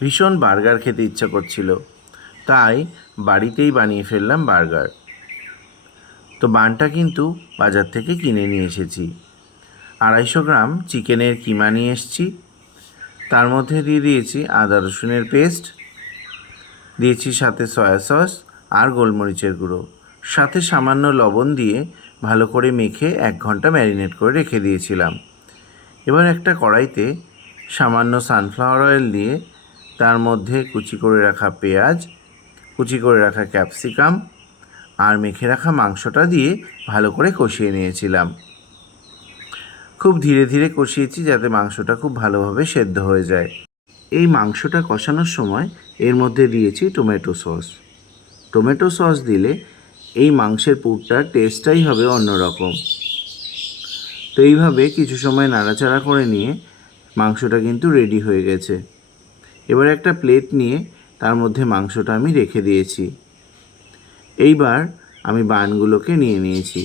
ভীষণ বার্গার খেতে ইচ্ছা করছিল। তাই বাড়িতেই বানিয়ে ফেললাম বার্গার। তো বানটা কিন্তু বাজার থেকে কিনে নিয়ে এসেছি। আড়াইশো গ্রাম চিকেনের কিমা নিয়ে এসেছি। তার মধ্যে দিয়ে দিয়েছি আদা রসুনের পেস্ট, দিয়েছি সাথে সয়া সস আর গোলমরিচের গুঁড়ো। সাথে সামান্য লবণ দিয়ে ভালো করে মেখে এক ঘণ্টা ম্যারিনেট করে রেখে দিয়েছিলাম। এবার একটা কড়াইতে সামান্য সানফ্লাওয়ার অয়েল দিয়ে তার মধ্যে কুচি করে রাখা পেঁয়াজ, কুচি করে রাখা ক্যাপসিকাম আর মেখে রাখা মাংসটা দিয়ে ভালো করে কষিয়ে নিয়েছিলাম। খুব ধীরে ধীরে কষিয়েছি যাতে মাংসটা খুব ভালোভাবে সেদ্ধ হয়ে যায়। এই মাংসটা কষানোর সময় এর মধ্যে দিয়েছি টমেটো সস। টমেটো সস দিলে এই মাংসের পুরটার টেস্টটাই হবে অন্যরকম। তো এইভাবে কিছু সময় নাড়াচাড়া করে নিয়ে মাংসটা কিন্তু রেডি হয়ে গেছে। এবার একটা প্লেট নিয়ে তার মধ্যে মাংসটা আমি রেখে দিয়েছি। এইবার আমি বানগুলোকে নিয়ে নিয়েছি।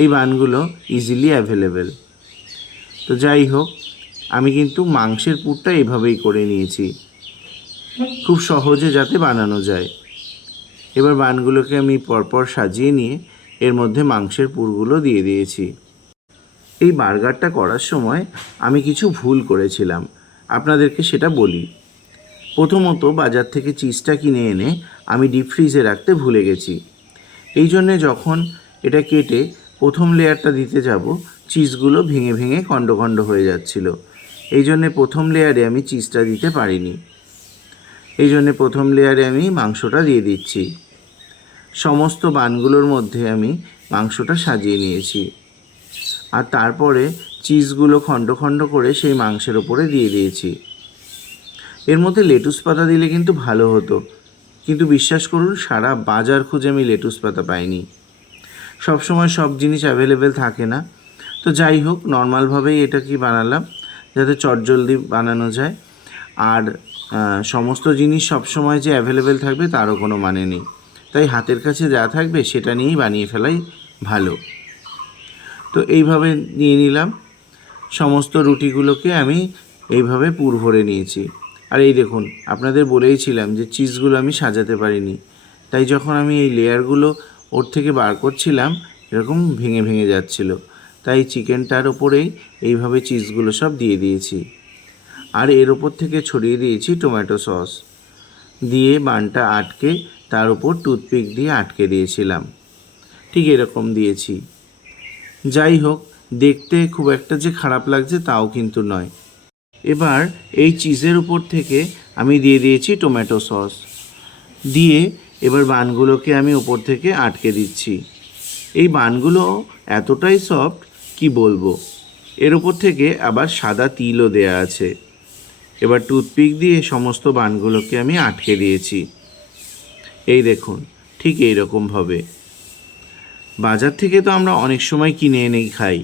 এই বানগুলো ইজিলি অ্যাভেলেবেল তো যাই হোক, আমি কিন্তু মাংসের পুরটা এভাবেই করে নিয়েছি। খুব সহজে যাতে বানানো যায়। এবার বানগুলোকে আমি পরপর সাজিয়ে নিয়ে এর মধ্যে মাংসের পুরগুলো দিয়ে দিয়েছি। এই বার্গারটা করার সময় আমি কিছু ভুল করেছিলাম। আপনাদেরকে সেটা বলি। প্রথমত বাজার থেকে চিজটা কিনে এনে আমি ডিপ ফ্রিজে রাখতে ভুলে গেছি। এই জন্যে যখন এটা কেটে প্রথম লেয়ারটা দিতে যাব, চিজগুলো ভেঙে ভেঙে খণ্ড খণ্ড হয়ে যাচ্ছিল। এই জন্যে প্রথম লেয়ারে আমি চিজটা দিতে পারিনি। এই জন্যে প্রথম লেয়ারে আমি মাংসটা দিয়ে দিচ্ছি। সমস্ত বানগুলোর মধ্যে আমি মাংসটা সাজিয়ে নিয়েছি। আর তারপরে চিজগুলো খণ্ড খণ্ড করে সেই মাংসের ওপরে দিয়ে দিয়েছি। এর মধ্যে লেটুস পাতা দিলে কিন্তু ভালো হতো। কিন্তু বিশ্বাস করুন, সারা বাজার খুঁজে আমি লেটুস পাতা পাইনি। সব সময় সব জিনিস অ্যাভেলেবেল থাকে না। তো যাই হোক, নর্মালভাবেই এটা কি বানালাম, যাতে চটজলদি বানানো যায়। আর সমস্ত জিনিস সব সময় যে অ্যাভেলেবেল থাকবে তারও কোনো মানে নেই। তাই হাতের কাছে যা থাকবে সেটা নিয়েই বানিয়ে ফেলাই ভালো। তো এইভাবে নিয়ে নিলাম। সমস্ত রুটিগুলোকে আমি এইভাবে পুর ভরে নিয়েছি। আর এই দেখুন, আপনাদের বলেইছিলাম যে চিজগুলো আমি সাজাতে পারিনি। তাই যখন আমি এই লেয়ারগুলো ওর থেকে বার করছিলাম, এরকম ভেঙে ভেঙে যাচ্ছিল। তাই চিকেনটার ওপরেই এইভাবে চিজগুলো সব দিয়ে দিয়েছি। আর এর ওপর থেকে ছড়িয়ে দিয়েছি টমেটো সস। দিয়ে বানটা আটকে তার উপর টুথপিক দিয়ে আটকে দিয়েছিলাম। ঠিক এরকম দিয়েছি। যাই হোক দেখতে খুব একটা যে খারাপ লাগছে তাও কিন্তু নয়। এবার এই চিজের উপর থেকে আমি দিয়ে দিয়েছি টমেটো সস। দিয়ে এবার বানগুলোকে আমি ওপর থেকে আটকে দিচ্ছি। এই বানগুলো এতটাই সফট, কি বলব? এর উপর থেকে আবার সাদা তিলও দেয়া আছে। এবার টুথপিক দিয়ে সমস্ত বানগুলোকে আমি আটকে দিয়েছি। এই দেখুন, ঠিক এই রকমভাবে বাজার থেকে তো আমরা অনেক সময় কিনে এনেই খাই।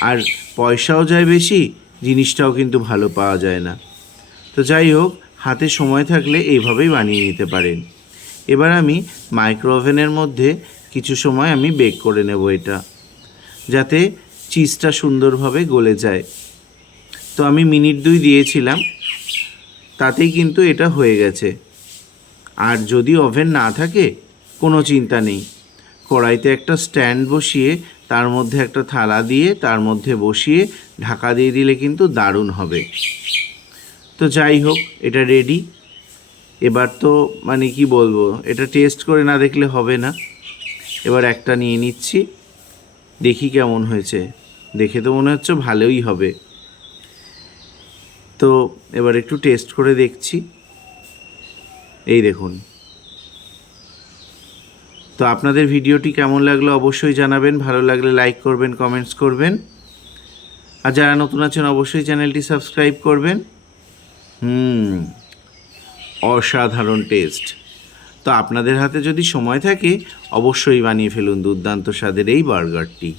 আর পয়সাও যায় বেশি, জিনিসটাও কিন্তু ভালো পাওয়া যায় না। তো যাই হোক, হাতে সময় থাকলে এইভাবেই বানিয়ে নিতে পারেন। এবার আমি মাইক্রো ওভেনের মধ্যে কিছু সময় আমি বেক করে নেব এটা, যাতে চিজটা সুন্দরভাবে গলে যায়। তো আমি মিনিট দুই দিয়েছিলাম, তাতেই কিন্তু এটা হয়ে গেছে। আর যদি ওভেন না থাকে, কোনো চিন্তা নেই। কড়াইতে একটা স্ট্যান্ড বসিয়ে তার মধ্যে একটা থালা দিয়ে তার মধ্যে বসিয়ে ঢাকা দিয়ে দিলে কিন্তু দারুণ হবে। তো যাই হোক, এটা রেডি এবার তো মানে কি বলব, এটা টেস্ট করে না দেখলে হবে না। এবার একটা নিয়ে নিচ্ছি, দেখি কেমন হয়েছে। দেখে তো মনে হচ্ছে ভালোই হবে। তো এবার একটু টেস্ট করে দেখছি। এই দেখুন। তো আপনাদের ভিডিওটি কেমন লাগল অবশ্যই জানাবেন। ভালো লাগলে লাইক করবেন কমেন্টস করবেন। আর যারা নতুন আছেন অবশ্যই চ্যানেলটি সাবস্ক্রাইব করবেন। হুম, অসাধারণ টেস্ট তো আপনাদের হাতে যদি সময় থাকে, অবশ্যই বানিয়ে ফেলুন দুর্দান্ত স্বাদের এই বার্গারটি